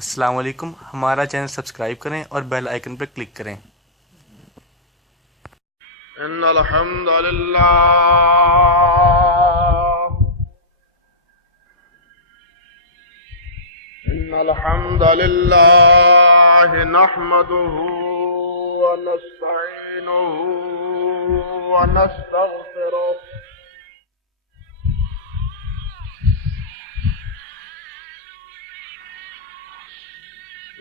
السلام علیکم، ہمارا چینل سبسکرائب کریں اور بیل آئیکن پر کلک کریں۔ ان الحمد للہ نحمده ونستعینه ونستغفره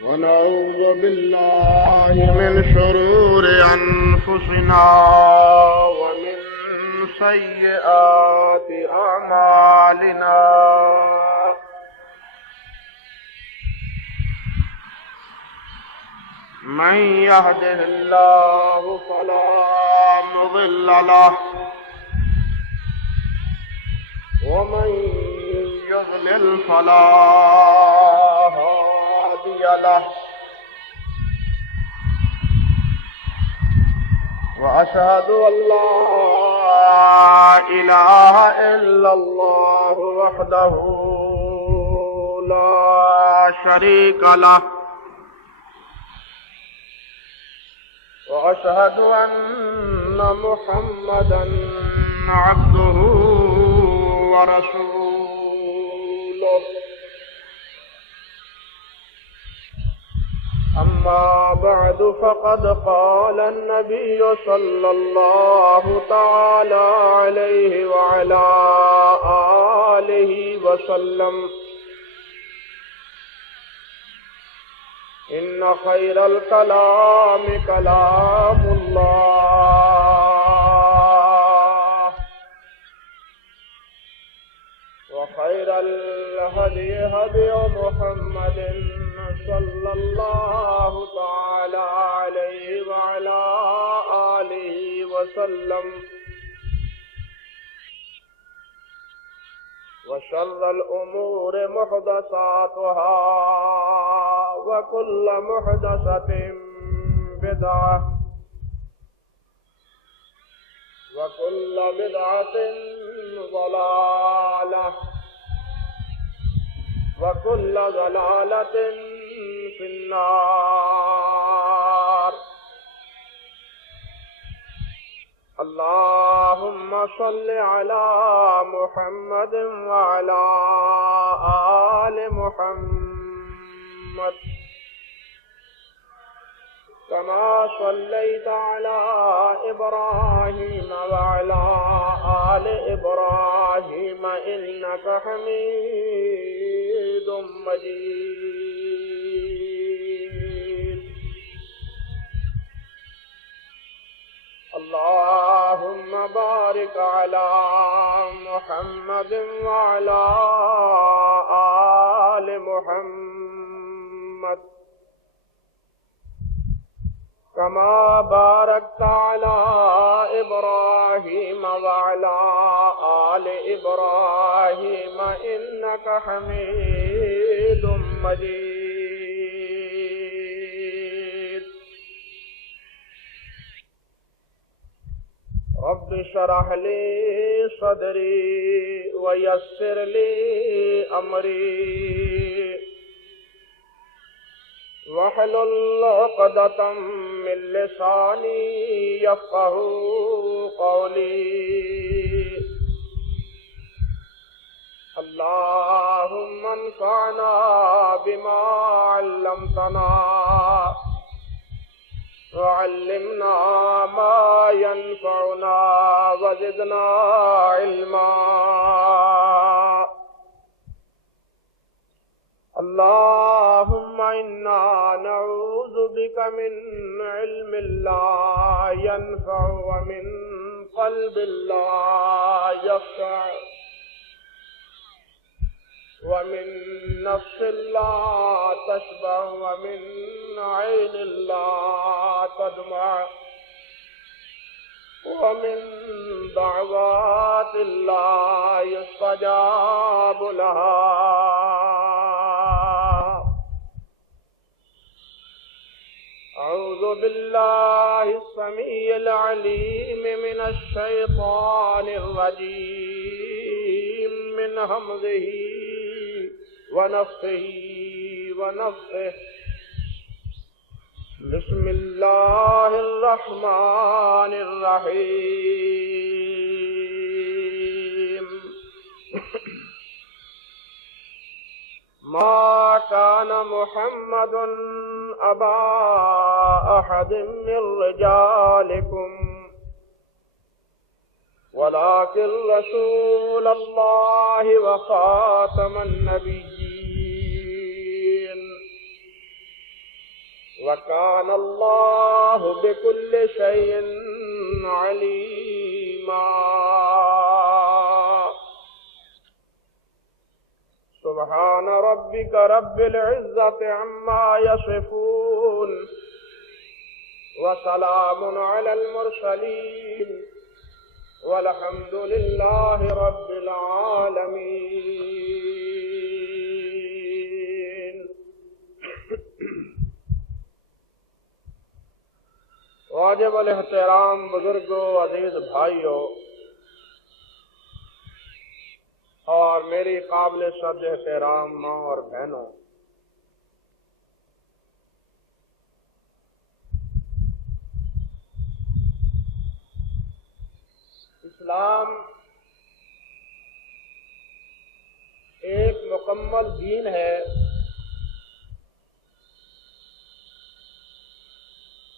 ونعوذ بالله من شرور أنفسنا ومن سيئات أعمالنا من يهده الله فلا مضل له ومن يضلل فلا له وأشهد أن لا إله إلا الله وحده لا شريك له وأشهد أن محمدا عبده ورسوله أما بعد فقد قال النبي صلى الله تعالى عليه وعلى آله وسلم إن خير الكلام كلام الله وخير الهدي هدي محمد صلى الله تعالى عليه وعلى آله وسلم وشر الأمور محدثاتها وكل محدثة بدعة وكل بدعة ضلالة وكل ضلالة في النار اللهم صل على محمد وعلى آل محمد كما صليت على إبراهيم وعلى آل إبراهيم إنك حميد مجيد اللهم بارك على محمد وعلى آل محمد كما باركت على إبراهيم وعلى آل إبراهيم إنك حميد مجيد رب اشرح لي صدري ويسر لي أمري واحلل عقدة من لساني يفقهوا قولي اللهم انفعنا بما علمتنا وعلمنا ما ينفعنا وزدنا علما اللهم إنا نعوذ بك من علم لا ينفع ومن قلب لا يخشع ومن نفس لا تشبع ومن عين لا تدمع ومن دعوات لا يستجاب لها أعوذ بالله السميع العليم من الشيطان الرجيم من همزه ونفخه ونفسه بسم الله الرحمن الرحيم ما كان محمد أبا أحد من رجالكم ولكن رسول الله وخاتم النبيين وكان الله بكل شيء عليما سبحان ربك رب العزة عما يصفون وسلام على المرسلين والحمد لله رب العالمين. واجب الاحترام بزرگوں، عزیز بھائیوں اور میری قابل صد احترام ماں اور بہنوں، اسلام ایک مکمل دین ہے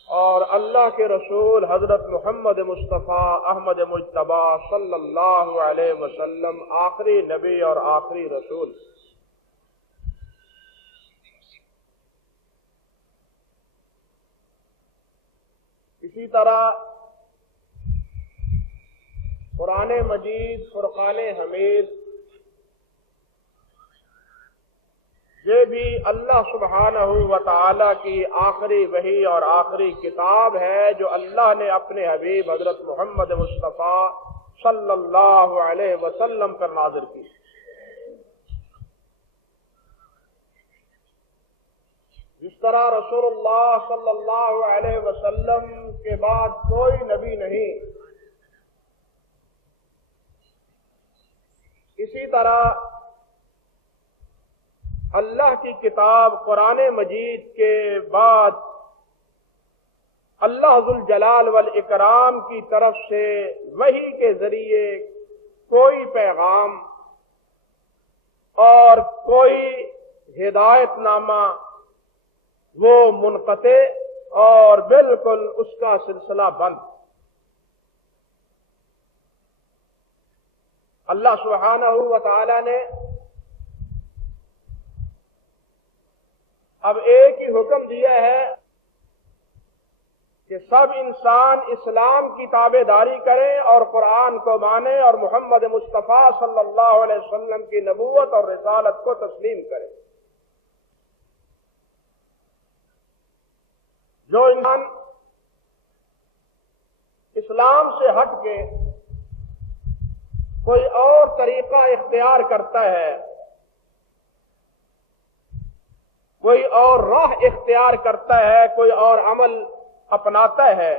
اور اللہ کے رسول حضرت محمد مصطفیٰ احمد مجتبی صلی اللہ علیہ وسلم آخری نبی اور آخری رسول. اسی طرح قرآن مجید، فرقان حمید، یہ بھی اللہ سبحانہ و تعالی کی آخری وحی اور آخری کتاب ہے جو اللہ نے اپنے حبیب حضرت محمد مصطفیٰ صلی اللہ علیہ وسلم پر نازل کی. جس طرح رسول اللہ صلی اللہ علیہ وسلم کے بعد کوئی نبی نہیں، اسی طرح اللہ کی کتاب قرآن مجید کے بعد اللہ ذوالجلال والاکرام کی طرف سے وحی کے ذریعے کوئی پیغام اور کوئی ہدایت نامہ وہ منقطع اور بالکل اس کا سلسلہ بند. اللہ سبحانہ و تعالی نے اب ایک ہی حکم دیا ہے کہ سب انسان اسلام کی تابع داری کریں اور قرآن کو مانیں اور محمد مصطفیٰ صلی اللہ علیہ وسلم کی نبوت اور رسالت کو تسلیم کریں. جو انسان اسلام سے ہٹ کے کوئی اور طریقہ اختیار کرتا ہے، کوئی اور راہ اختیار کرتا ہے، کوئی اور عمل اپناتا ہے،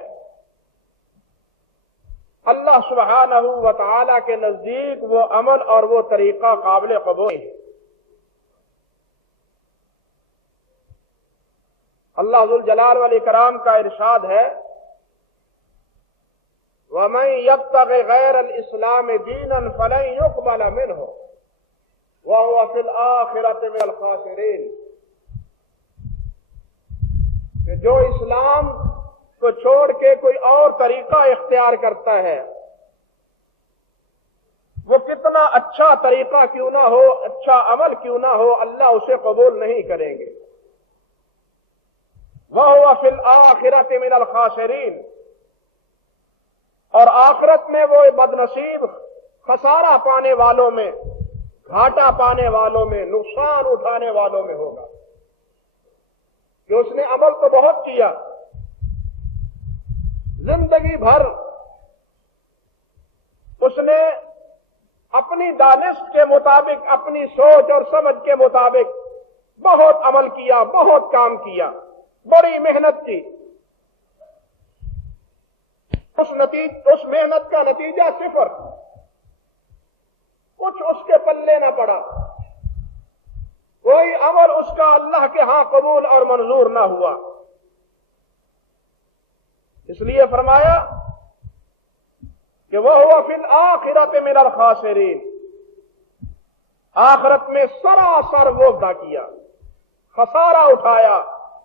اللہ سبحانہ و تعالی کے نزدیک وہ عمل اور وہ طریقہ قابل قبول ہے. اللہ ذوالجلال والاکرام کا ارشاد ہے وَمَن يَبْتَغِ غَيْرَ الْإِسْلَامِ دِينًا فَلَن يُقْبَلَ مِنْهُ وَهُوَ فِي الْآخِرَةِ مِنَ الْخَاسِرِينَ. کہ جو اسلام کو چھوڑ کے کوئی اور طریقہ اختیار کرتا ہے، وہ کتنا اچھا طریقہ کیوں نہ ہو، اچھا عمل کیوں نہ ہو، اللہ اسے قبول نہیں کریں گے. وَهُوَ فِي الْآخِرَةِ مِنَ الْخَاسِرِينَ، اور آخرت میں وہ بدنصیب خسارہ پانے والوں میں، گھاٹا پانے والوں میں، نقصان اٹھانے والوں میں ہوگا. کہ اس نے عمل تو بہت کیا، زندگی بھر اس نے اپنی دانش کے مطابق، اپنی سوچ اور سمجھ کے مطابق بہت عمل کیا، بہت کام کیا، بڑی محنت کی. اس محنت کا نتیجہ صفر، کچھ اس کے پلے نہ پڑا. کوئی عمل اس کا اللہ کے ہاں قبول اور منظور نہ ہوا۔ اس لیے فرمایا کہ وَهُوَ فِي الْآخِرَةِ مِنَ الْخَاسِرِينَ، آخرت میں سراسر وہ وعدہ کیا، خسارہ اٹھایا،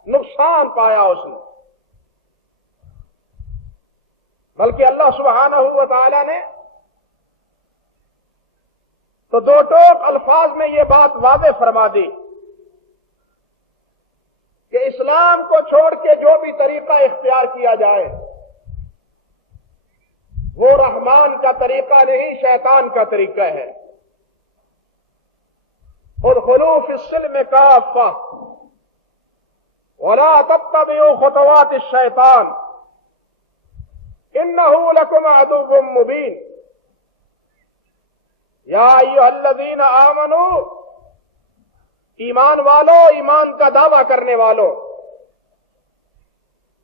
نقصان پایا اس نے۔ بلکہ اللہ سبحانہ و تعالی نے تو دو ٹوک الفاظ میں یہ بات واضح فرما دی کہ اسلام کو چھوڑ کے جو بھی طریقہ اختیار کیا جائے وہ رحمان کا طریقہ نہیں، شیطان کا طریقہ ہے۔ ادخلوا فی السلم کافہ ولا تتبعوا خطوات الشیطان انہ لکم عدو مبین۔ یا ایھا الذین آمنوا، ایمان والو، ایمان کا دعویٰ کرنے والو،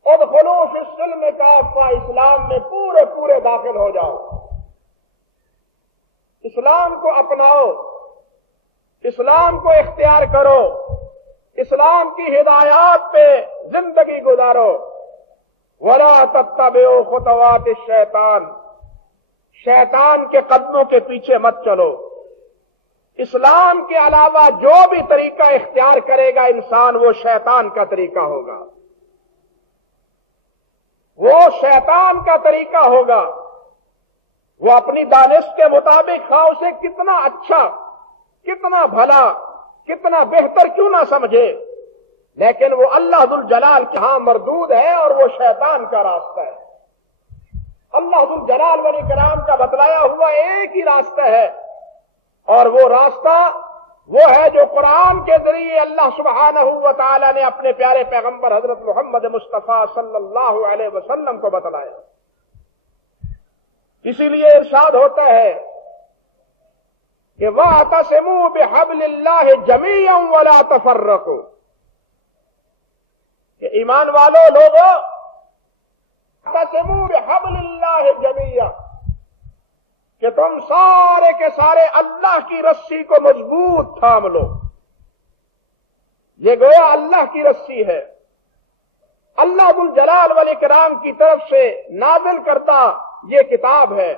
ادخلوا فی السلم کافہ، اسلام میں پورے پورے داخل ہو جاؤ، اسلام کو اپناؤ، اسلام کو اختیار کرو، اسلام کی ہدایات پہ زندگی گزارو۔ ولا تتبعوا خطوات الشیطان، شیطان کے قدموں کے پیچھے مت چلو۔ اسلام کے علاوہ جو بھی طریقہ اختیار کرے گا انسان، وہ شیطان کا طریقہ ہوگا، وہ شیطان کا طریقہ ہوگا۔ وہ اپنی دانش کے مطابق خواہ اسے کتنا اچھا، کتنا بھلا، کتنا بہتر کیوں نہ سمجھے، لیکن وہ اللہ ذوالجلال کے ہاں مردود ہے اور وہ شیطان کا راستہ ہے۔ اللہ ذوالجلال والاکرام کا بتلایا ہوا ایک ہی راستہ ہے، اور وہ راستہ وہ ہے جو قرآن کے ذریعے اللہ سبحانہ و تعالی نے اپنے پیارے پیغمبر حضرت محمد مصطفیٰ صلی اللہ علیہ وسلم کو بتلایا۔ اسی لیے ارشاد ہوتا ہے کہ وَاعْتَصِمُوا بِحَبْلِ اللَّهِ جَمِيعًا وَلَا تَفَرَّقُوا، کہ ایمان والو لوگو، اعتصموا بحبل اللہ جمیعا، کہ تم سارے کے سارے اللہ کی رسی کو مضبوط تھام لو۔ یہ گویا اللہ کی رسی ہے، اللہ ذوالجلال والاکرام کی طرف سے نازل کردہ یہ کتاب ہے۔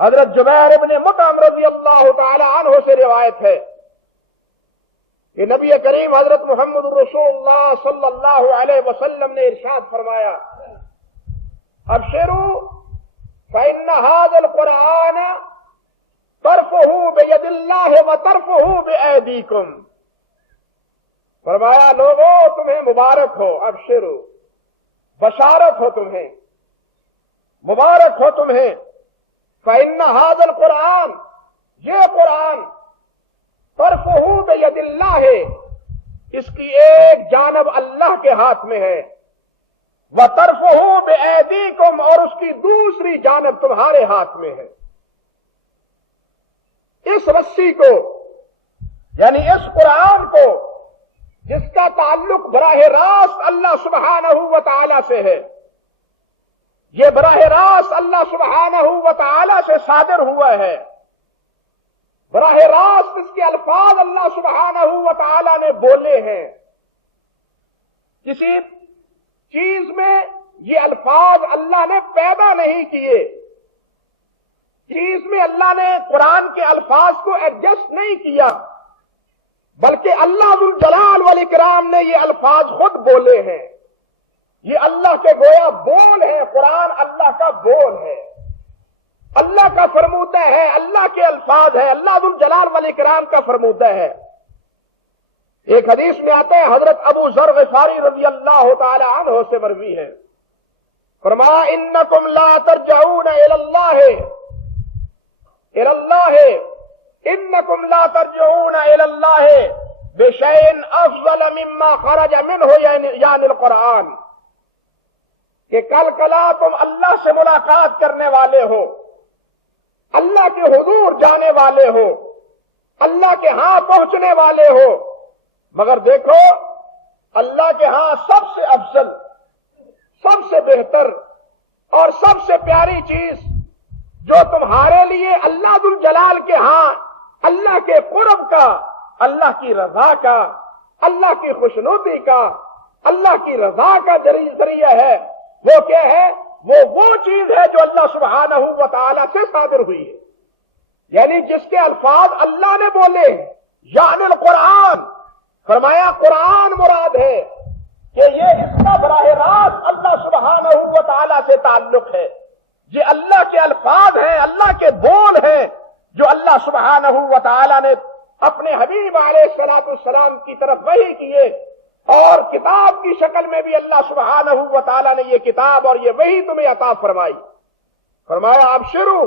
حضرت جبیر ابن مطعم رضی اللہ تعالی عنہ سے روایت ہے کہ نبی کریم حضرت محمد رسول اللہ صلی اللہ علیہ وسلم نے ارشاد فرمایا، ابشروا فإن هذا القرآن طرفه بید اللہ وطرفه بأیدیکم، فرمایا لوگو تمہیں مبارک ہو، ابشروا، بشارت ہو تمہیں، مبارک ہو تمہیں، فإن هذا القرآن، یہ قرآن، طرفہ بید اللہ ہے، اس کی ایک جانب اللہ کے ہاتھ میں ہے، وطرفہ بایدیکم، اور اس کی دوسری جانب تمہارے ہاتھ میں ہے۔ اس رسی کو، یعنی اس قرآن کو، جس کا تعلق براہ راست اللہ سبحانہ و تعالی سے ہے، یہ براہ راست اللہ سبحانہ و تعالی سے صادر ہوا ہے، براہ راست اس کے الفاظ اللہ سبحانہ و تعالی نے بولے ہیں۔ کسی چیز میں یہ الفاظ اللہ نے پیدا نہیں کیے، چیز میں اللہ نے قرآن کے الفاظ کو ایڈجسٹ نہیں کیا، بلکہ اللہ ذوالجلال والاکرام نے یہ الفاظ خود بولے ہیں۔ یہ اللہ کے گویا بول ہے، قرآن اللہ کا بول ہے، اللہ کا فرمودہ ہے، اللہ کے الفاظ ہے، اللہ ذوالجلال والاکرام کا فرمودہ ہے۔ ایک حدیث میں آتا ہے، حضرت ابو ذر غفاری رضی اللہ تعالی عنہ سے مروی ہے، فرمایا انکم لا ترجعون الی اللہ انکم لا ترجعون الی اللہ بشیء افضل مما خرج منہ یعنی القرآن، کہ کل کلا تم اللہ سے ملاقات کرنے والے ہو، اللہ کے حضور جانے والے ہو، اللہ کے ہاں پہنچنے والے ہو، مگر دیکھو اللہ کے ہاں سب سے افضل، سب سے بہتر اور سب سے پیاری چیز جو تمہارے لیے اللہ ذوالجلال کے ہاں اللہ کے قرب کا اللہ کی رضا کا، اللہ کی خوشنودی کا، اللہ کی رضا کا ذریعہ ہے، وہ کیا ہے؟ وہ چیز ہے جو اللہ سبحانہ و تعالی سے صادر ہوئی ہے، یعنی جس کے الفاظ اللہ نے بولے ہیں، یعنی القرآن۔ فرمایا قرآن مراد ہے کہ یہ اس کا براہ راست اللہ سبحانہ و تعالی سے تعلق ہے، یہ اللہ کے الفاظ ہیں، اللہ کے بول ہیں جو اللہ سبحانہ و تعالی نے اپنے حبیب علیہ الصلوۃ والسلام کی طرف وحی کیے، اور کتاب کی شکل میں بھی اللہ سبحانہ و تعالی نے یہ کتاب اور یہ وحی تمہیں عطا فرمائی۔ فرمایا ابشروا،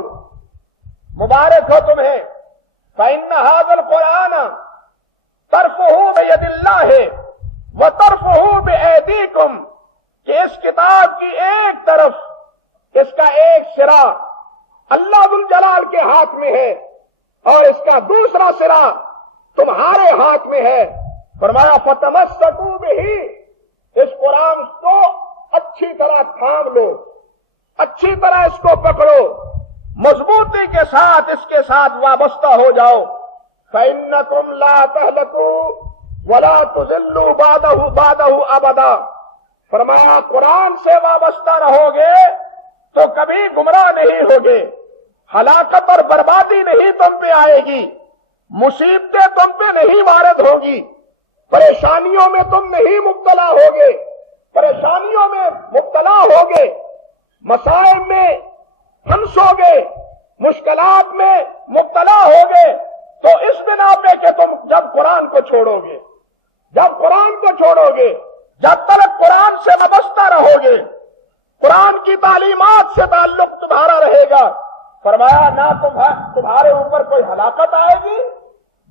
مبارک ہو تمہیں، فإن هذا القرآن طرفه بید اللہ وطرفه بأیدیکم، کہ اس کتاب کی ایک طرف، اس کا ایک سرا اللہ ذوالجلال کے ہاتھ میں ہے اور اس کا دوسرا سرا تمہارے ہاتھ میں ہے۔ فرمایا فتمسکوا بہ، اس قرآن کو اچھی طرح تھام لو، اچھی طرح اس کو پکڑو، مضبوطی کے ساتھ اس کے ساتھ وابستہ ہو جاؤ۔ فإنکم لا تہلکوا ولا تضلوا بعدہ ابدا۔ فرمایا قرآن سے وابستہ رہو گے تو کبھی گمراہ نہیں ہوگے، ہلاکت اور بربادی نہیں تم پہ آئے گی، مصیبتیں تم پہ نہیں وارد ہوگی، پریشانیوں میں تم نہیں مبتلا ہوگے، پریشانیوں میں مبتلا ہوگے، مسائب میں پھنسو گے، مشکلات میں مبتلا ہوگے، تو اس بنا پہ کہ تم جب قرآن کو چھوڑو گے، جب قرآن کو چھوڑو گے، جب تک قرآن سے وابستہ رہو گے، قرآن کی تعلیمات سے تعلق تمہارا رہے گا، فرمایا نہ تمہارے اوپر کوئی ہلاکت آئے گی،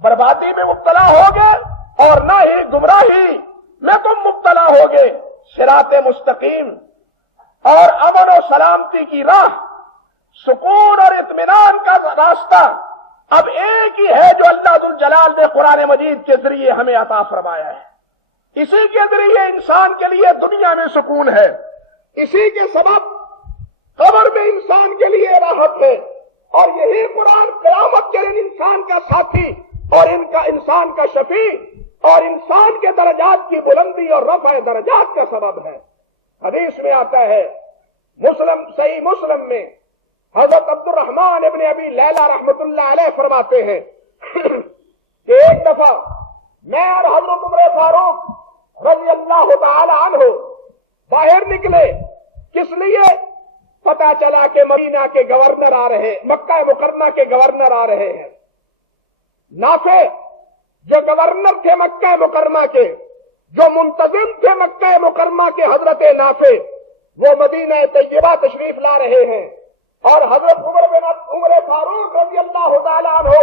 بربادی میں مبتلا ہوگے، اور نہ ہی گمراہی میں تم مبتلا ہوگے۔ صراط مستقیم اور امن و سلامتی کی راہ، سکون اور اطمینان کا راستہ اب ایک ہی ہے جو اللہ ذوالجلال نے قرآن مجید کے ذریعے ہمیں عطا فرمایا ہے۔ اسی کے ذریعے انسان کے لیے دنیا میں سکون ہے، اسی کے سبب قبر میں انسان کے لیے راحت ہے، اور یہی قرآن قیامت کے دن انسان کا ساتھی اور انسان کا شفیع اور انسان کے درجات کی بلندی اور رفع درجات کا سبب ہے۔ حدیث میں آتا ہے، صحیح مسلم میں حضرت عبد الرحمن ابن ابی لیلہ رحمت اللہ علیہ فرماتے ہیں کہ ایک دفعہ میں اور حضرت عمر فاروق رضی اللہ تعالی عنہ باہر نکلے، کس لیے؟ پتا چلا کہ مدینہ کے گورنر آ رہے، مکہ مکرمہ کے گورنر آ رہے ہیں۔ نافع جو گورنر تھے مکہ مکرمہ کے، جو منتظم تھے مکہ مکرمہ کے حضرت نافع، وہ مدینہ طیبہ تشریف لا رہے ہیں، اور حضرت عمر فاروق رضی اللہ تعالیٰ عنہ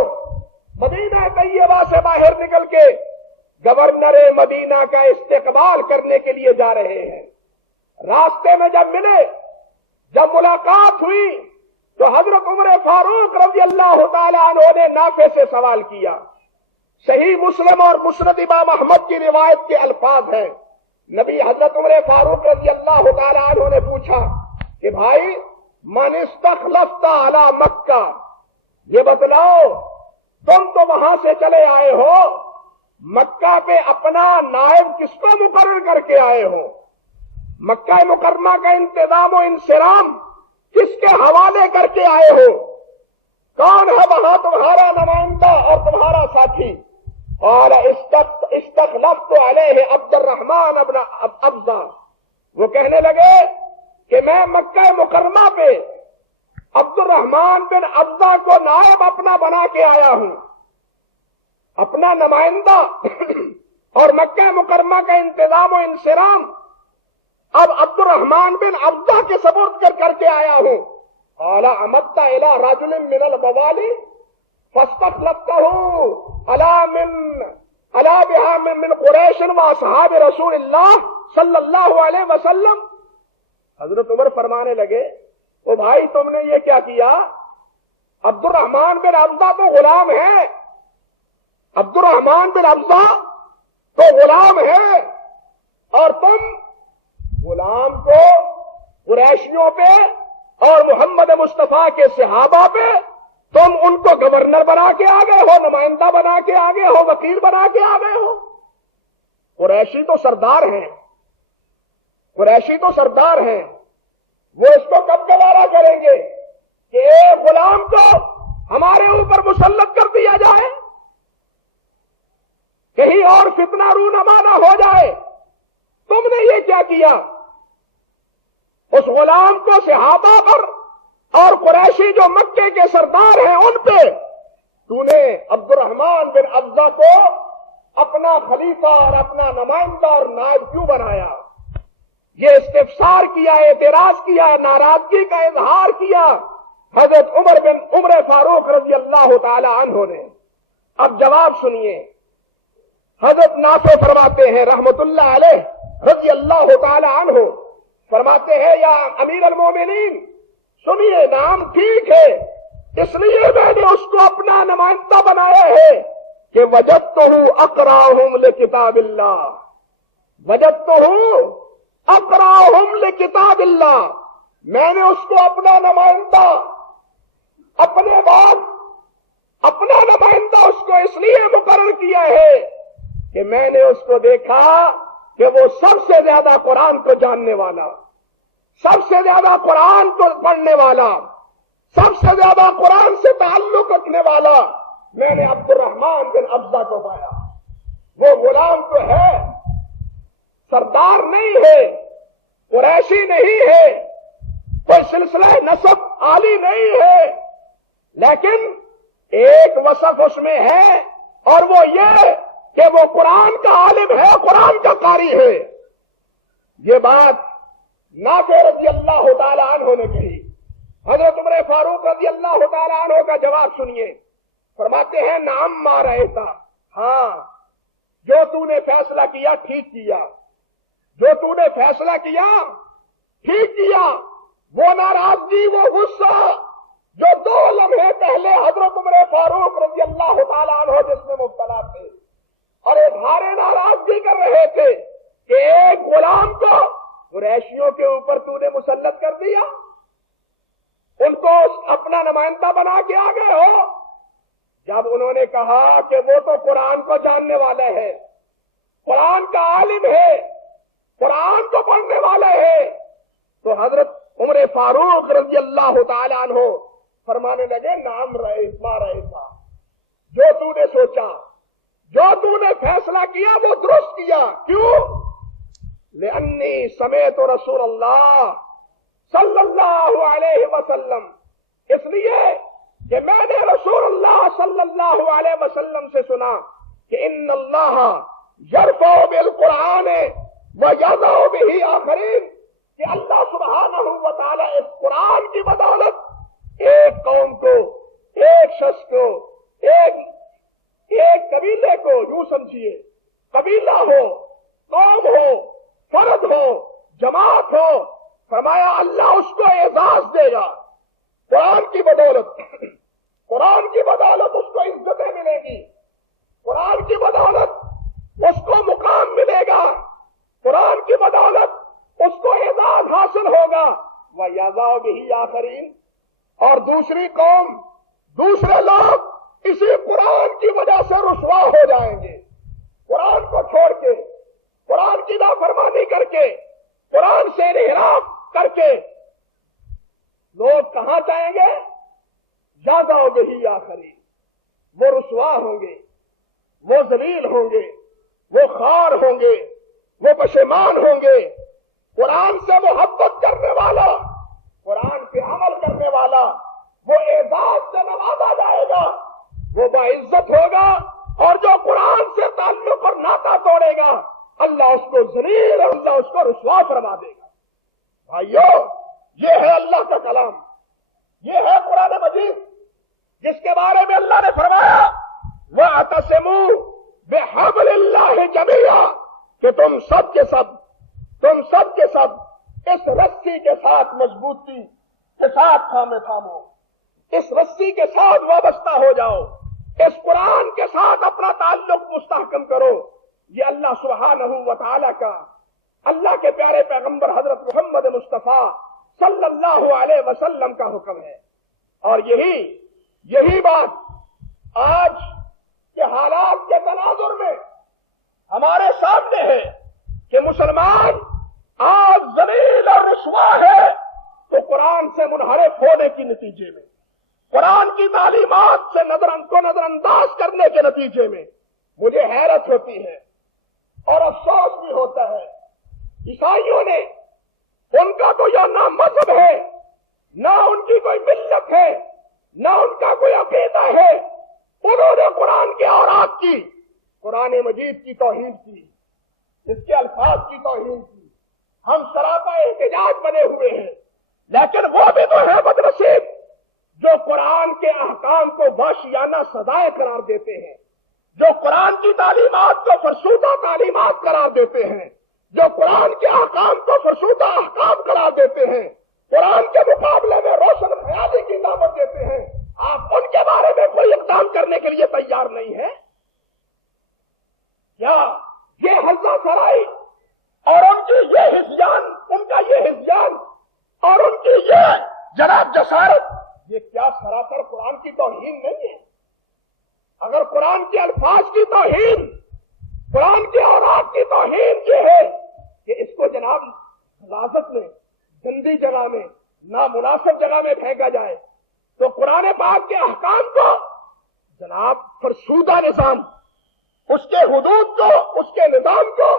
مدینہ طیبہ سے باہر نکل کے گورنر مدینہ کا استقبال کرنے کے لیے جا رہے ہیں۔ راستے میں جب ملے، جب ملاقات ہوئی، تو حضرت عمر فاروق رضی اللہ تعالیٰ عنہ نے نافع سے سوال کیا۔ صحیح مسلم اور مسند امام احمد کی روایت کے الفاظ ہیں، نبی حضرت عمر فاروق رضی اللہ تعالیٰ عنہ نے پوچھا کہ بھائی من استخلفت علی مکہ، یہ بتلاؤ تم تو وہاں سے چلے آئے ہو، مکہ پہ اپنا نائب کس کو مقرر کر کے آئے ہو؟ مکہ مکرمہ کا انتظام و انصرام کس کے حوالے کر کے آئے ہو؟ کون ہے وہاں تمہارا نمائندہ اور تمہارا ساتھی؟ قال استخلفت علیہ عبد الرحمن ابن ابزہ، وہ کہنے لگے کہ میں مکہ مکرمہ پہ عبد الرحمن بن ابزہ کو نائب اپنا بنا کے آیا ہوں، اپنا نمائندہ اور مکہ مکرمہ کا انتظام و انصرام اب عبد الرحمن بن ابزہ کے سپرد کر کے آیا ہوں۔ قال عمدت الى رجل من الموالي فاستخلفته على بها من قریش واصحاب رسول اللہ صلی اللہ علیہ وسلم۔ حضرت عمر فرمانے لگے، او بھائی تم نے یہ کیا کیا؟ عبد الرحمن بن ابزہ تو غلام ہے، عبد الرحمن بن ابزہ تو غلام ہے، اور تم غلام کو قریشیوں پہ اور محمد مصطفیٰ کے صحابہ پہ تم ان کو گورنر بنا کے آ گئے ہو، نمائندہ بنا کے آ گئے ہو، وکیل بنا کے آ گئے ہو۔ قریشی تو سردار ہیں، قریشی تو سردار ہیں، وہ اس کو کب گوارا کریں گے کہ ایک غلام کو ہمارے اوپر مسلط کر دیا جائے، کہیں اور فتنہ رونما نہ ہو جائے۔ تم نے یہ کیا کیا؟ اس غلام کو صحابہ پر اور قریشی جو مکے کے سردار ہیں ان پہ تو نے عبد الرحمن بن افزا کو اپنا خلیفہ اور اپنا نمائندہ اور نائب کیوں بنایا؟ یہ استفسار کیا، اعتراض کیا، ناراضگی کا اظہار کیا حضرت عمر فاروق رضی اللہ تعالی عنہ نے۔ اب جواب سنیے، حضرت نافع فرماتے ہیں رحمت اللہ علیہ رضی اللہ تعالی عنہ، فرماتے ہیں یا امیر المومنین سنیے، نام ٹھیک ہے، اس لیے میں نے اس کو اپنا نمائندہ بنایا ہے کہ وجدتہ اقراہم لکتاب اللہ، وجدتہ اقراہم لکتاب اللہ، میں نے اس کو اپنا نمائندہ اپنے بعد اپنا نمائندہ اس کو اس لیے مقرر کیا ہے کہ میں نے اس کو دیکھا کہ وہ سب سے زیادہ قرآن کو جاننے والا، سب سے زیادہ قرآن کو پڑھنے والا، سب سے زیادہ قرآن سے تعلق رکھنے والا میں نے عبد الرحمن بن افزا کو پایا۔ وہ غلام تو ہے، سردار نہیں ہے، قریشی نہیں ہے، کوئی سلسلہ نسب عالی نہیں ہے، لیکن ایک وصف اس میں ہے اور وہ یہ کہ وہ قرآن کا عالم ہے، قرآن کا قاری ہے۔ یہ بات نافع رضی اللہ تعالی عنہ نے کہی۔ حضرت عمر فاروق رضی اللہ تعالی عنہ کا جواب سنیے، فرماتے ہیں نام ما رہتا، ہاں جو تو نے فیصلہ کیا ٹھیک کیا، جو تو نے فیصلہ کیا ٹھیک کیا۔ وہ ناراضگی، وہ غصہ جو 2 لمحے پہلے حضرت عمر فاروق رضی اللہ تعالی عنہ جس میں مبتلا تھے اور اظہار ناراضگی کر رہے تھے کہ ایک غلام کو قریشیوں کے اوپر تو نے مسلط کر دیا، ان کو اپنا نمائندہ بنا کے آ گئے ہو۔ جب انہوں نے کہا کہ وہ تو قرآن کو جاننے والا ہے، قرآن کا عالم ہے، قرآن کو پڑھنے والا ہے، تو حضرت عمر فاروق رضی اللہ تعالی عنہ فرمانے لگے نام ما رہتا، جو تو نے سوچا، جو تو نے فیصلہ کیا وہ درست کیا۔ کیوں؟ لأنی سمعت رسول اللہ صلی اللہ علیہ وسلم، اس لیے کہ میں نے رسول اللہ صلی اللہ علیہ وسلم سے سنا کہ ان اللہ یرفع بالقرآن ویضع بہ آخرین، کہ اللہ سبحانہ و تعالی اس قرآن کی بدولت ایک قوم کو، ایک شخص کو، ایک قبیلے کو، یوں سمجھیے قبیلہ ہو، قوم ہو، فرد ہو، جماعت ہو، فرمایا اللہ اس کو اعزاز دے گا قرآن کی بدولت۔ قرآن کی بدولت اس کو عزتیں ملے گی، قرآن کی بدولت اس کو مقام ملے گا، قرآن کی بدولت اس کو اعزاز حاصل ہوگا۔ وَيَضَعُ بِهِ آخَرِينَ، اور دوسری قوم، دوسرے لوگ اسی قرآن کی وجہ سے رسوا ہو جائیں گے۔ قرآن کو چھوڑ کے، قرآن کی نافرمانی کر کے، قرآن سے انحراف کر کے لوگ کہاں جائیں گے؟ یَضَعُ بِهِ آخَرِينَ، وہ رسوا ہوں گے، وہ ذلیل ہوں گے، وہ خوار ہوں گے، وہ پشیمان ہوں گے۔ قرآن سے محبت کرنے والا، قرآن پہ عمل کرنے والا، وہ اعزاز سے نوازا جائے گا، وہ باعزت ہوگا، اور جو قرآن سے تعلق اور ناطہ توڑے گا اللہ اس کو ذلیل اور اللہ اس کو رسوا فرما دے گا۔ بھائیو، یہ ہے اللہ کا کلام، یہ ہے قرآن مجید، جس کے بارے میں اللہ نے فرمایا وَاعْتَصِمُوا بِحَبْلِ اللَّهِ جَمِيعًا، کہ تم سب کے سب اس رسی کے ساتھ مضبوطی کے ساتھ تھامو، اس رسی کے ساتھ وابستہ ہو جاؤ، اس قرآن کے ساتھ اپنا تعلق مستحکم کرو۔ یہ اللہ سبحانہ و تعالی کا، اللہ کے پیارے پیغمبر حضرت محمد مصطفیٰ صلی اللہ علیہ وسلم کا حکم ہے، اور یہی یہی بات آج کے حالات کے تناظر میں ہمارے سامنے ہے کہ مسلمان آج ذلیل اور رسوا ہے تو قرآن سے منحرف ہونے کے نتیجے میں، قرآن کی تعلیمات سے نظر انداز کرنے کے نتیجے میں مجھے حیرت ہوتی ہے اور افسوس بھی ہوتا ہے۔ عیسائیوں نے، ان کا تو یہ نہ مذہب ہے، نہ ان کی کوئی ملت ہے، نہ ان کا کوئی عقیدہ ہے، انہوں نے قرآن کے اوراق کی، قرآن مجید کی توہین کی، اس کے الفاظ کی توہین کی۔ ہم سراپا احتجاج بنے ہوئے ہیں، لیکن وہ بھی تو ہے بدنصیب جو قرآن کے احکام کو وحشیانہ سزائیں قرار دیتے ہیں، جو قرآن کی تعلیمات کو فرسودہ تعلیمات قرار دیتے ہیں، جو قرآن کے احکام کو فرسودہ احکام قرار دیتے ہیں، قرآن کے مقابلے میں روشن خیالی کی دعوت دیتے ہیں۔ آپ ان کے بارے میں کوئی اقدام کرنے کے لیے تیار نہیں ہے کیا؟ یہ حلزہ سرائی اور ان کی یہ ہذیان، ان کا یہ ہذیان اور ان کی یہ جناب جسارت، یہ کیا سراسر قرآن کی توہین نہیں ہے؟ اگر قرآن کے الفاظ کی توہین، قرآن کے اوراق کی توہین یہ ہے کہ اس کو جناب غلاظت میں، گندی جگہ میں، نامناسب جگہ میں پھینکا جائے، تو قرآن پاک کے احکام کو جناب فرسودہ نظام، اس کے حدود کو، اس کے نظام کو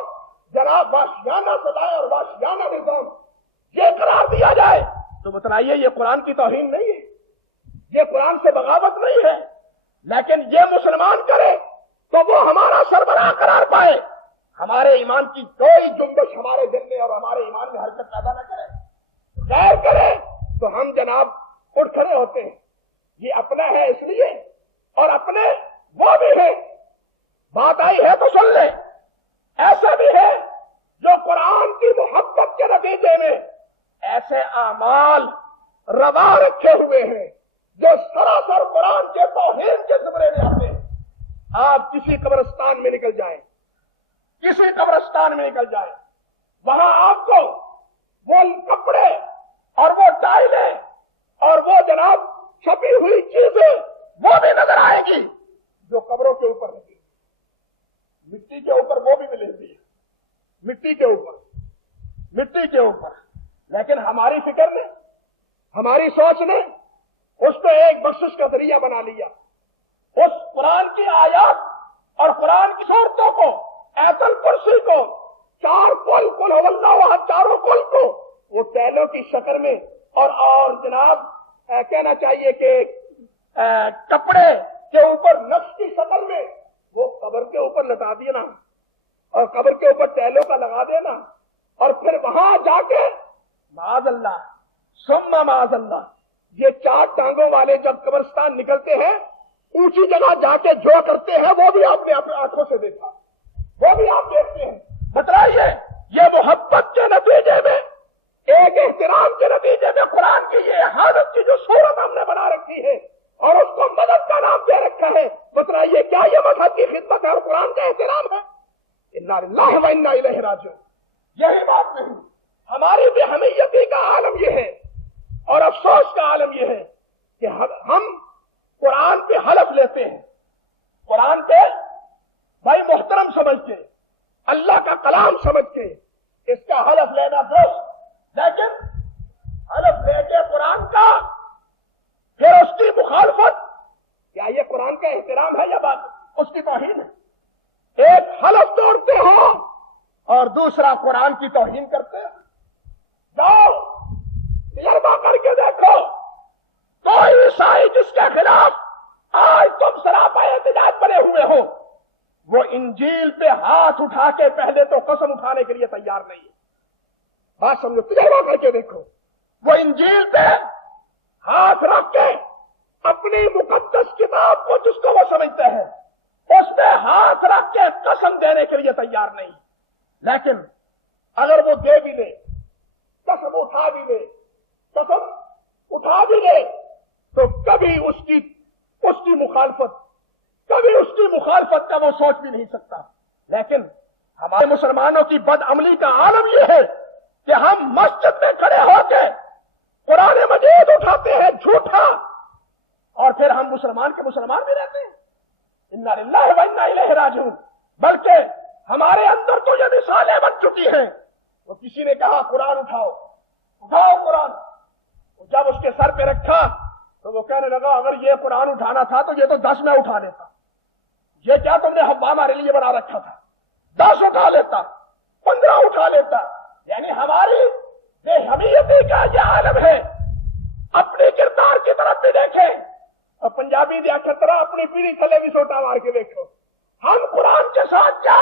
جناب وحشیانہ سزائیں اور وحشیانہ نظام یہ قرار دیا جائے، تو بتلائیے یہ قرآن کی توہین نہیں ہے، یہ قرآن سے بغاوت نہیں ہے۔ لیکن یہ مسلمان کرے تو وہ ہمارا سربراہ قرار پائے، ہمارے ایمان کی کوئی جنبش ہمارے دل میں اور ہمارے ایمان میں حرکت پیدا نہ کرے، غیر کرے تو ہم جناب اٹھ کھڑے ہوتے ہیں۔ یہ اپنا ہے اس لیے، اور اپنے وہ بھی ہے، بات آئی ہے تو سن لیں، ایسا بھی ہے جو قرآن کی محبت کے نتیجے میں ایسے اعمال روا رکھے ہوئے ہیں جو سراسر قرآن کے توہین کے زمرے میں آتے ہیں۔ آپ کسی قبرستان میں نکل جائیں، کسی قبرستان میں نکل جائیں، وہاں آپ کو وہ کپڑے اور وہ ٹائلیں اور وہ جناب چھپی ہوئی چیزیں وہ بھی نظر آئیں گی جو قبروں کے اوپر لگی، مٹی کے اوپر وہ بھی ملیں گی، مٹی کے اوپر۔ لیکن ہماری فکر نے، ہماری سوچ نے اس کو ایک بخشش کا ذریعہ بنا لیا، اس قرآن کی آیات اور قرآن کی صورتوں کو، آیت الکرسی کو، چار قل هو اللہ احد، چاروں قل کو وہ ٹیلوں کی شکل میں اور جناب کہنا چاہیے کہ کپڑے کے اوپر نقش کی شکل میں وہ قبر کے اوپر لٹا دینا اور قبر کے اوپر ٹیلوں کا لگا دینا، اور پھر وہاں جا کے معاذ اللہ ثم معاذ اللہ، یہ چار ٹانگوں والے جب قبرستان نکلتے ہیں اونچی جگہ جا کے جو کرتے ہیں وہ بھی آپ نے اپنی آنکھوں سے دیکھا، وہ بھی آپ دیکھتے ہیں۔ بتائیے یہ محبت کے نتیجے میں، ایک احترام کے نتیجے میں قرآن کی یہ حالت کی جو صورت ہم نے بنا رکھی ہے اور اس کو مدد کا نام دے رکھا ہے، بتائیے کیا یہ مذہب کی خدمت ہے اور قرآن کا احترام ہے؟ انا للہ و انا الیہ راجعون۔ یہی بات نہیں، ہماری بے حمیتی کا عالم یہ ہے اور افسوس کا عالم یہ ہے کہ ہم قرآن پہ حلف لیتے ہیں، قرآن پہ بھائی محترم سمجھ کے، اللہ کا کلام سمجھ کے اس کا حلف لینا درست، لیکن حلف لے کے قرآن کا پھر اس کی مخالفت، کیا یہ قرآن کا احترام ہے یا بات اس کی توہین ہے؟ ایک حلف توڑتے ہو اور دوسرا قرآن کی توہین کرتے ہیں۔ جاؤ تجربہ کر کے دیکھو، کوئی عیسائی جس کے خلاف آج تم سراپا احتجاج بنے ہوئے ہو، وہ انجیل پہ ہاتھ اٹھا کے پہلے تو قسم اٹھانے کے لیے تیار نہیں ہے۔ بات سمجھو، تجربہ کر کے دیکھو، وہ انجیل پہ ہاتھ رکھ کے اپنی مقدس کتاب کو جس کو وہ سمجھتے ہیں اس پہ ہاتھ رکھ کے قسم دینے کے لیے تیار نہیں، لیکن اگر وہ دے بھی لے، قسم اٹھا بھی لے، تو کبھی اس کی مخالفت کا وہ سوچ بھی نہیں سکتا۔ لیکن ہمارے مسلمانوں کی بد عملی کا عالم یہ ہے کہ ہم مسجد میں کھڑے ہو کے قرآن مجید اٹھاتے ہیں جھوٹا، اور پھر ہم مسلمان کے مسلمان بھی رہتے ہیں. انا للہ و انا الیہ راجعون. بلکہ ہمارے اندر تو یہ مثالیں بن چکی ہیں. وہ کسی نے کہا قرآن اٹھاؤ قرآن. جب اس کے سر پہ رکھا تو وہ کہنے لگا اگر یہ قرآن اٹھانا تھا تو یہ تو 10 میں اٹھا لیتا. یہ کیا تم نے حوا ہمارے لیے بنا رکھا تھا؟ 10 اٹھا لیتا، 15 اٹھا لیتا. یعنی ہماری بے حمیتی کا یہ عالم ہے. اپنے کردار کی طرف بھی دیکھیں اور پنجابی دیا کی طرح اپنی پیڑھی تھلے بھی سوٹا مار کے دیکھو. ہم قرآن کے ساتھ کیا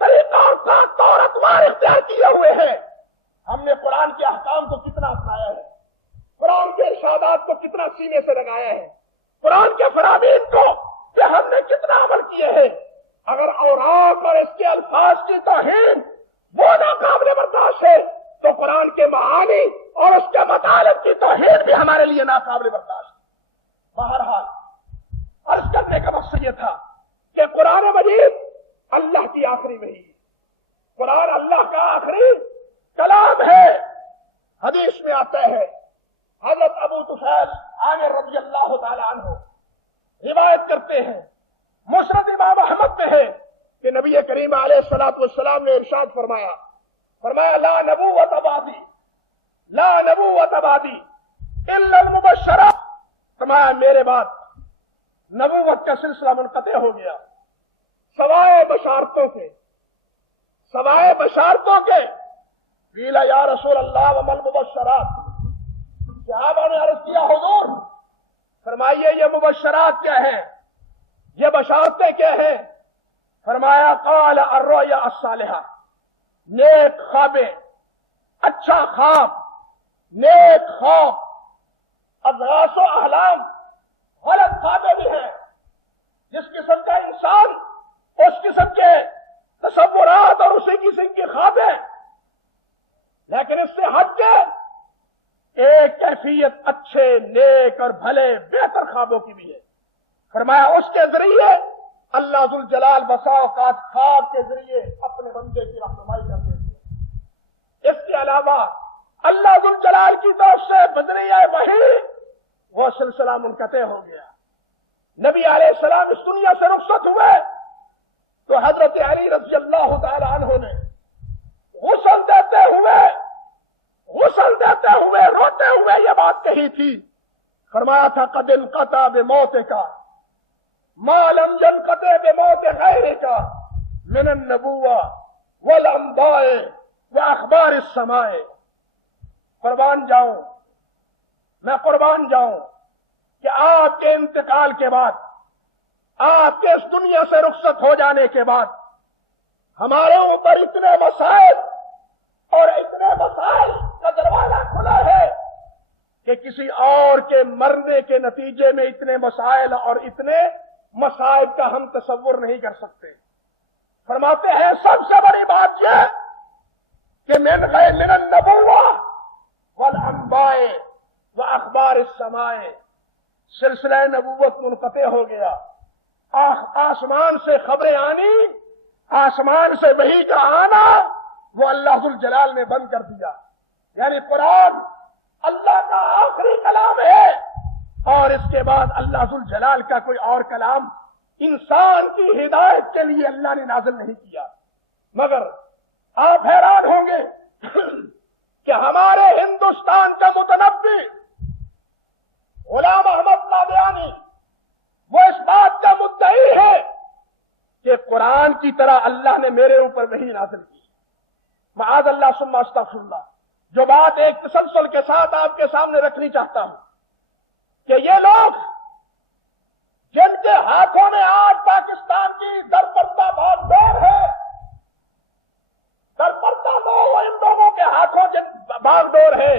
طریقہ اور طور اتوار اختیار کیے ہوئے ہیں. ہم نے قرآن کے احکام کو کتنا اپنایا ہے، قرآن کے ارشادات کو کتنا سینے سے لگایا ہے، قرآن کے فرامین کو کہ ہم نے کتنا عمل کیے ہیں. اگر اوراق اور اس کے الفاظ کی توہین وہ ناقابل برداشت ہے تو قرآن کے معانی اور اس کے مطالب کی توہین بھی ہمارے لیے ناقابل برداشت ہے. بہرحال عرض کرنے کا مقصد یہ تھا کہ قرآن مجید اللہ کی آخری وحی ہے. قرآن اللہ کا آخری کلام ہے. حدیث میں آتا ہے حضرت ابو طفیل عامر رضی اللہ تعالی عنہ روایت کرتے ہیں، مسند امام احمد میں ہے کہ نبی کریم علیہ الصلوۃ والسلام نے ارشاد فرمایا لا نبوت بعدی الا المبشرات. فرمایا میرے بعد نبوت کا سلسلہ منقطع ہو گیا سوائے بشارتوں کے. قیل یا رسول اللہ وما المبشرات. صحابہ نے عرض کیا حضور فرمائیے یہ مبشرات کیا ہیں، یہ بشارتیں کیا ہیں؟ فرمایا قال الرؤیا الصالحہ، نیک خوابیں، اچھا خواب، نیک خواب. اضغاث و احلام غلط خوابیں بھی ہیں. جس قسم کا انسان اس قسم کے تصورات اور اسی قسم کی خوابیں، لیکن اس سے ہٹ کے ایک کیفیت اچھے نیک اور بھلے بہتر خوابوں کی بھی ہے. فرمایا اس کے ذریعے اللہ ذوالجلال بسا اوقات خواب کے ذریعے اپنے بندے کی رہنمائی کرتے تھے. اس کے علاوہ اللہ ذوالجلال کی طرف سے بذریعہ وحی وہ سلسلہ منقطع ہو گیا. نبی علیہ السلام اس دنیا سے رخصت ہوئے تو حضرت علی رضی اللہ تعالی عنہ نے غسل دیتے ہوئے روتے ہوئے یہ بات کہی تھی. فرمایا تھا قد انقطع بموتک ما لم ينقطع بموت غیرک من النبوہ والانباء واخبار السماء. میں قربان جاؤں کہ آپ کے انتقال کے بعد، آپ کے اس دنیا سے رخصت ہو جانے کے بعد ہمارے اوپر اتنے مسائل کا دروازہ کھلا ہے کہ کسی اور کے مرنے کے نتیجے میں اتنے مسائل اور اتنے مصائب کا ہم تصور نہیں کر سکتے. فرماتے ہیں سب سے بڑی بات یہ کہ من النبوہ والانباء واخبار السماء، سلسلہ نبوت منقطع ہو گیا. آسمان سے خبریں آنی، آسمان سے وحی کا آنا وہ اللہ ذوالجلال نے بند کر دیا. یعنی قرآن اللہ کا آخری کلام ہے اور اس کے بعد اللہ ذوالجلال کا کوئی اور کلام انسان کی ہدایت کے لیے اللہ نے نازل نہیں کیا. مگر آپ حیران ہوں گے کہ ہمارے ہندوستان کا متنبی غلام احمد قادیانی وہ اس بات کا مدعی ہے کہ قرآن کی طرح اللہ نے میرے اوپر وحی نازل کی. معاذ اللہ ثم استغفر اللہ. جو بات ایک تسلسل کے ساتھ آپ کے سامنے رکھنی چاہتا ہوں کہ یہ لوگ جن کے ہاتھوں میں آج پاکستان کی درپردہ بھاگ دور ہے، درپردہ لوگ ان لوگوں کے ہاتھوں بھاگ دور ہے،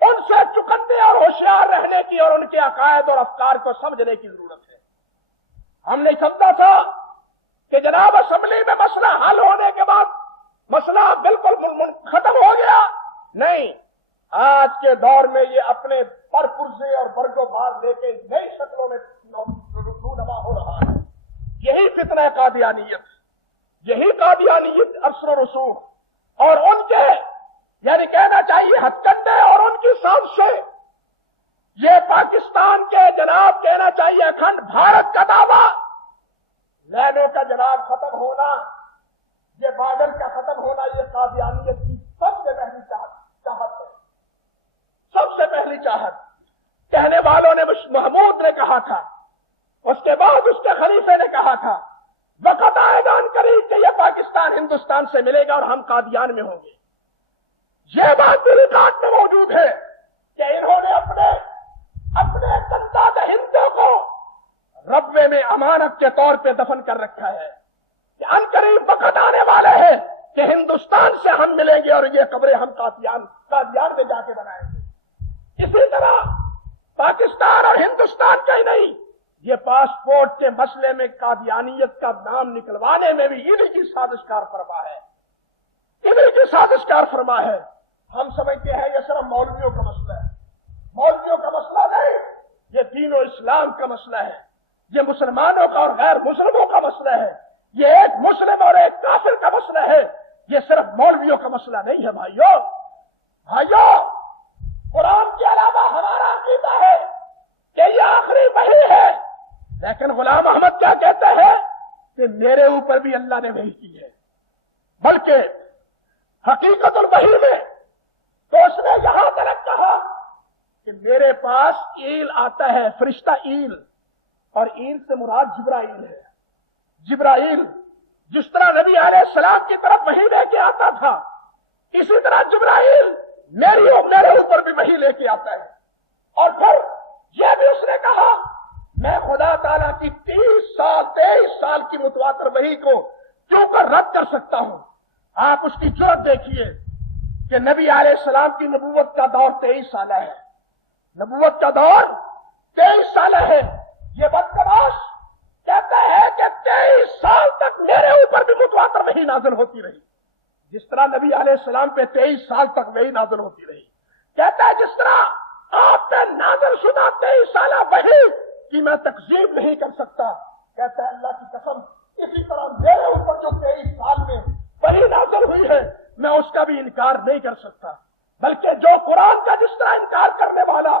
ان سے چکنے اور ہوشیار رہنے کی اور ان کے عقائد اور افکار کو سمجھنے کی ضرورت ہے. ہم نے سمجھا تھا کہ جناب اسمبلی میں مسئلہ حل ہونے کے بعد مسئلہ بالکل ختم ہو گیا. نہیں، آج کے دور میں یہ اپنے پر پرزے اور برگ و بار لے کے نئی شکلوں میں رونما ہو رہا ہے. یہی فتنہ قادیانیت، یہی قادیانیت اثر و رسوخ اور ان کے یعنی کہنا چاہیے ہتھ کنڈے اور ان کی سازشیں یہ پاکستان کے جناب کہنا چاہیے اکھنڈ بھارت کا دعویٰ، لینوں کا جناب ختم ہونا، یہ بارڈر کا ختم ہونا، یہ قادیانیت کی سب سے پہلی چاہت ہے، سب سے پہلی چاہت۔ کہنے والوں نے محمود نے کہا تھا، اس کے بعد اس کے خلیفے نے کہا تھا وقت آئے گا ان قریب کہ یہ پاکستان ہندوستان سے ملے گا اور ہم قادیان میں ہوں گے۔ یہ بات بھی ریکارڈ میں موجود ہے کہ انہوں نے اپنے تنزاد ہندوں کو ربوے میں امانت کے طور پہ دفن کر رکھا ہے کہ ان قریب وقت آنے والے ہیں کہ ہندوستان سے ہم ملیں گے اور یہ قبریں ہم قادیان میں جا کے بنائیں گے۔ اسی طرح پاکستان اور ہندوستان کا ہی نہیں، یہ پاسپورٹ کے مسئلے میں قادیانیت کا نام نکلوانے میں بھی انہی کی سازشکار فرما ہے، انہی کی سازشکار فرما ہے۔ ہم سمجھتے ہیں یہ صرف مولویوں کا مسئلہ ہے، مولویوں کا مسئلہ نہیں، یہ دین و اسلام کا مسئلہ ہے، یہ مسلمانوں کا اور غیر مسلموں کا مسئلہ ہے، یہ ایک مسلم اور ایک کافر کا مسئلہ ہے، یہ صرف مولویوں کا مسئلہ نہیں ہے۔ بھائیو، قرآن کے علاوہ ہمارا عقیدہ ہے کہ یہ آخری وحی ہے، لیکن غلام احمد کیا کہتے ہیں کہ میرے اوپر بھی اللہ نے وحی کی ہے، بلکہ حقیقت الوحی میں تو اس نے یہاں تک کہا کہ میرے پاس ایل آتا ہے، فرشتہ ایل، اور ایل سے مراد جبرائیل ہے۔ جبرائیل جس طرح نبی علیہ السلام کی طرف وحی لے کے آتا تھا، اسی طرح جبرائیل میرے اوپر بھی وحی لے کے آتا ہے۔ اور پھر یہ بھی اس نے کہا میں خدا تعالیٰ کی 23 سال کی متواتر وحی کو کیوں کر رد کر سکتا ہوں۔ آپ اس کی جرأت دیکھیے کہ نبی علیہ السلام کی نبوت کا دور 23 سالہ ہے، نبوت کا دور 23 سالہ ہے۔ یہ بدتباش کہتا ہے کہ 23 سال تک میرے اوپر بھی متواتر وحی نازل ہوتی رہی، جس طرح نبی علیہ السلام پہ 23 سال تک وحی نازل ہوتی رہی۔ کہتا ہے جس طرح آپ پہ نازل شدہ 23 سالہ وحی کی میں تکذیب نہیں کر سکتا، کہتا ہے اللہ کی قسم اسی طرح میرے اوپر جو 23 سال میں وحی نازل ہوئی ہے میں اس کا بھی انکار نہیں کر سکتا، بلکہ جو قرآن کا جس طرح انکار کرنے والا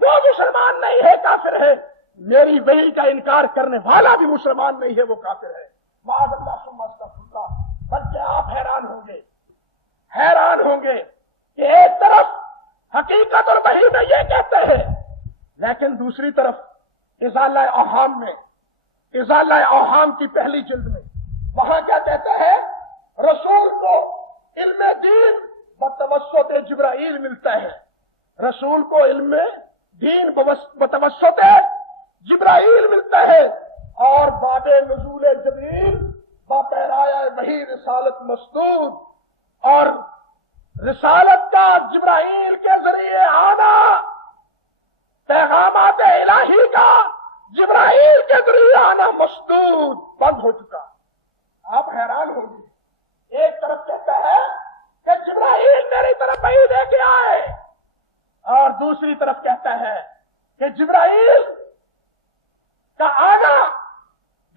وہ مسلمان نہیں ہے، کافر ہے، میری وحی کا انکار کرنے والا بھی مسلمان نہیں ہے، وہ کافر ہے۔ معاذ اللہ ثم استغفر اللہ۔ بلکہ آپ حیران ہوں گے کہ ایک طرف حقیقت اور وحی میں یہ کہتے ہیں، لیکن دوسری طرف ازالہ اوہام کی پہلی جلد میں وہاں کیا کہتے ہیں؟ رسول کو علم دین بتوسط جبرائیل ملتا ہے، رسول کو علم دین بتوسط جبرائیل ملتا ہے، اور باب نزول جبریل باپیرایا وحی رسالت مسدود، اور رسالت کا جبرائیل کے ذریعے آنا، پیغامات الہی کا جبرائیل کے ذریعے آنا مسدود، بند ہو چکا۔ آپ حیران ہوں گے، ایک طرف کہتا ہے کہ جبرائیل میری طرف وحی لے کے آئے، اور دوسری طرف کہتا ہے کہ جبرائیل کا آنا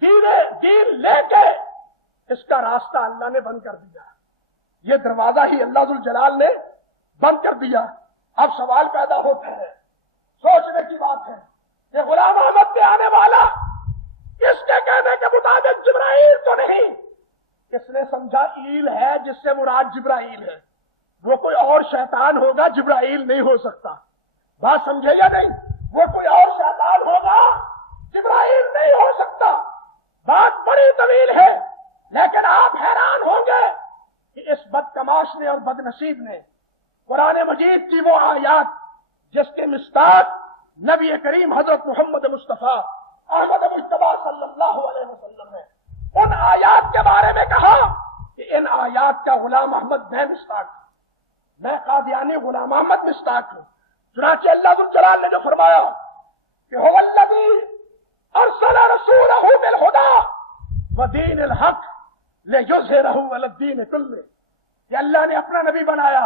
دین لے کے اس کا راستہ اللہ نے بند کر دیا، یہ دروازہ ہی اللہ ذوالجلال نے بند کر دیا۔ اب سوال پیدا ہوتا ہے، سوچنے کی بات ہے کہ غلام احمد پہ آنے والا اس کے کہنے کے مطابق جبرائیل تو نہیں، اس نے سمجھا ایل ہے جس سے مراد جبرائیل ہے، وہ کوئی اور شیطان ہوگا، جبرائیل نہیں ہو سکتا۔ بات سمجھے یا نہیں؟ وہ کوئی اور شیطان ہوگا، جبرائیل نہیں ہو سکتا۔ بات بڑی طویل ہے، لیکن آپ حیران ہوں گے کہ اس بدکماش نے اور بدنصیب نے قرآن مجید کی وہ آیات جس کے مصداق نبی کریم حضرت محمد مصطفیٰ احمد مجتبیٰ صلی اللہ علیہ وسلم نے ان آیات کے بارے میں کہا کہ ان آیات کا غلام احمد میں مصداق ہوں، میں قادیانی غلام احمد مصداق ہوں۔ چنانچہ اللہ ذوالجلال نے جو فرمایا کہ هو الذی ارسل رسولہ بالہدی ودین الحق لیظہرہ علی الدین کلہ، کہ اللہ نے اپنا نبی بنایا،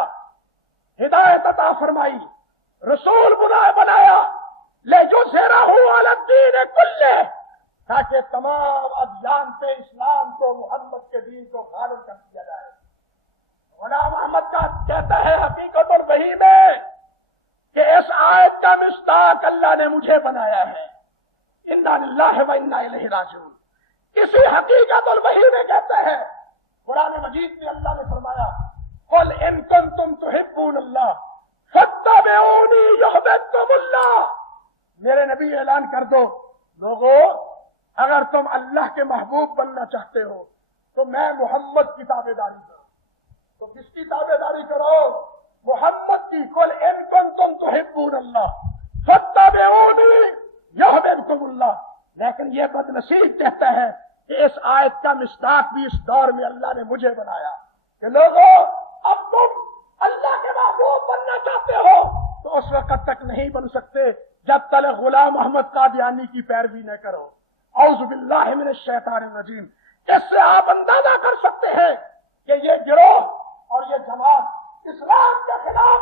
ہدایت عطا فرمائی، رسول بنایا، لیظہرہ علی الدین کلہ، تاکہ تمام ادیان پہ اسلام کو، محمد کے دین کو غالب کر دیا جائے۔ غلام احمد کا کہتا ہے حقیقت الوحی میں کہ اس آیت کا مصداق اللہ نے مجھے بنایا ہے. انا للہ و انا الیہ راجعون. اسی حقیقت الوحی میں کہتا ہے قرآن مجید میں اللہ نے فرمایا قل ان کنتم تحبون اللہ فاتبعونی یحببکم اللہ. میرے نبی اعلان کر دو لوگو اگر تم اللہ کے محبوب بننا چاہتے ہو تو میں محمد کی تابع داری کرو. تو کس کی تابع داری کرو؟ محمد کی. قل ان کنتم تحبون اللہ فاتبعونی یحببکم اللہ. لیکن یہ بدنصیب کہتا ہے کہ اس آیت کا مصداق بھی اس دور میں اللہ نے مجھے بنایا کہ لوگوں اب تم اللہ کے محبوب بننا چاہتے ہو تو اس وقت تک نہیں بن سکتے جب تک غلام احمد قادیانی کی پیروی نہ کرو. اعوذ باللہ من الشیطان الرجیم. اس سے آپ اندازہ کر سکتے ہیں کہ یہ گروہ اور یہ جماعت اسلام کے خلاف،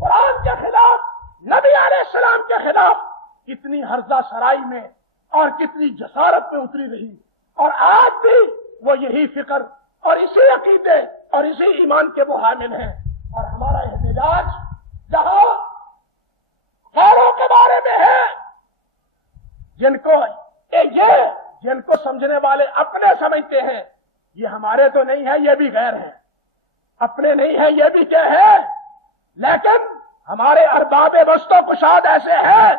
قرآن کے خلاف، نبی علیہ السلام کے خلاف کتنی ہرزہ سرائی میں اور کتنی جسارت میں اتری رہی. اور آج بھی وہ یہی فکر اور اسی عقیدے اور اسی ایمان کے وہ حامل ہیں. اور ہمارا احتجاج جہاں غیروں کے بارے میں ہے جن کو سمجھنے والے اپنے سمجھتے ہیں یہ ہمارے تو نہیں ہے، یہ بھی غیر ہیں. اپنے نہیں ہے یہ بھی کیا ہے، لیکن ہمارے ارباب بست و کشاد ایسے ہیں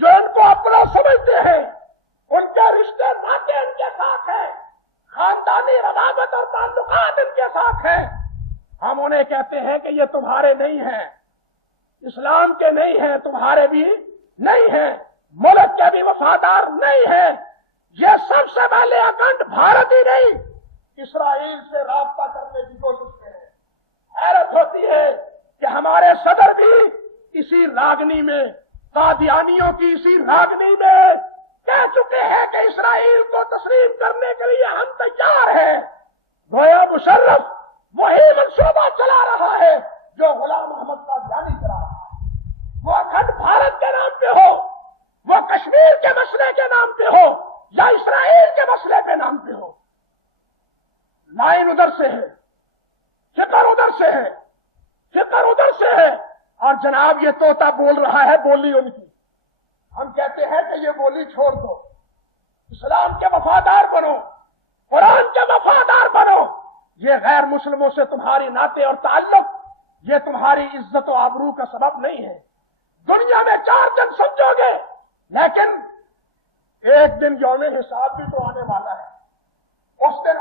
جو ان کو اپنا سمجھتے ہیں. ان کے رشتے ناطے ان کے ساتھ ہیں، خاندانی روابط اور تعلقات ان کے ساتھ ہیں. ہم انہیں کہتے ہیں کہ یہ تمہارے نہیں ہیں، اسلام کے نہیں ہیں، تمہارے بھی نہیں ہیں، ملک کے بھی وفادار نہیں ہیں. یہ سب سے پہلے اکھنڈ بھارت ہی نہیں اسرائیل سے رابطہ کرنے کی کوشش کریں. حیرت ہوتی ہے کہ ہمارے صدر بھی اسی راگنی میں، قادیانیوں کی اسی راگنی میں کہہ چکے ہیں کہ اسرائیل کو تسلیم کرنے کے لیے ہم تیار ہیں. گویا مشرف وہی منصوبہ چلا رہا ہے جو غلام احمد قادیانی چلا رہا ہے. وہ اکھنڈ بھارت کے نام پہ ہو، وہ کشمیر کے مسئلے کے نام پہ ہو یا اسرائیل کے مسئلے کے نام پہ ہو. لائن ادھر سے ہے، فکر ادھر سے ہے، فکر ادھر سے ہے. اور جناب یہ طوطا بول رہا ہے بولی ان کی. ہم کہتے ہیں کہ یہ بولی چھوڑ دو، اسلام کے وفادار بنو، قرآن کے وفادار بنو. یہ غیر مسلموں سے تمہاری ناطے اور تعلق یہ تمہاری عزت و آبرو کا سبب نہیں ہے. دنیا میں 4 دن سمجھو گے لیکن ایک دن یوم حساب بھی تو آنے والا ہے. اس دن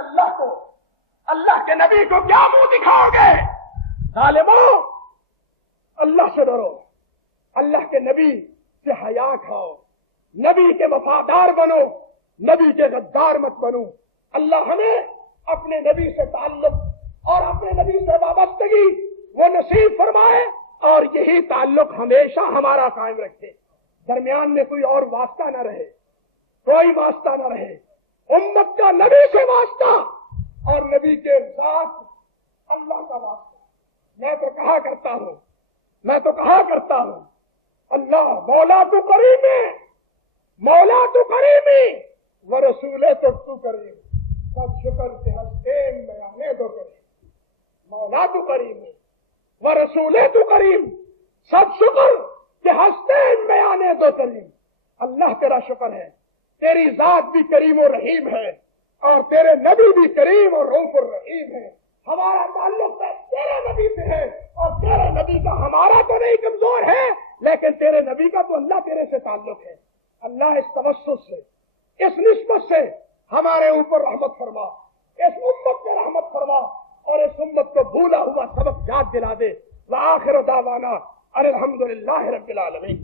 اللہ کے نبی کو کیا منہ دکھاؤ گے؟ ظالموں اللہ سے ڈرو، اللہ کے نبی سے حیا کھاؤ، نبی کے وفادار بنو، نبی کے غدار مت بنو. اللہ ہمیں اپنے نبی سے تعلق اور اپنے نبی سے وابستگی وہ نصیب فرمائے اور یہی تعلق ہمیشہ ہمارا قائم رکھے. درمیان میں کوئی اور واسطہ نہ رہے، کوئی واسطہ نہ رہے. امت کا نبی سے واسطہ اور نبی کے ذات اللہ کا واسطہ. میں تو کہا کرتا ہوں اللہ مولا تو کریمی و رسول تو کریم. سب شکر سے ہستین میں آنے دو کریم. مولا تو کریمی و رسول تو کریم. سب شکر کہ ہستین میں آنے دو کریم. اللہ تیرا شکر ہے، تیری ذات بھی کریم و رحیم ہے اور تیرے نبی بھی کریم اور رؤوف الرحیم ہے. ہمارا تعلق تیرے نبی سے ہے اور تیرے نبی کا ہمارا تو نہیں کمزور ہے لیکن تیرے نبی کا تو اللہ تیرے سے تعلق ہے. اللہ اس توسط سے، اس نسبت سے ہمارے اوپر رحمت فرما، اس امت پہ رحمت فرما اور اس امت کو بھولا ہوا سبق یاد دلا دے. وآخر دعوانا ان الحمدللہ رب العالمین.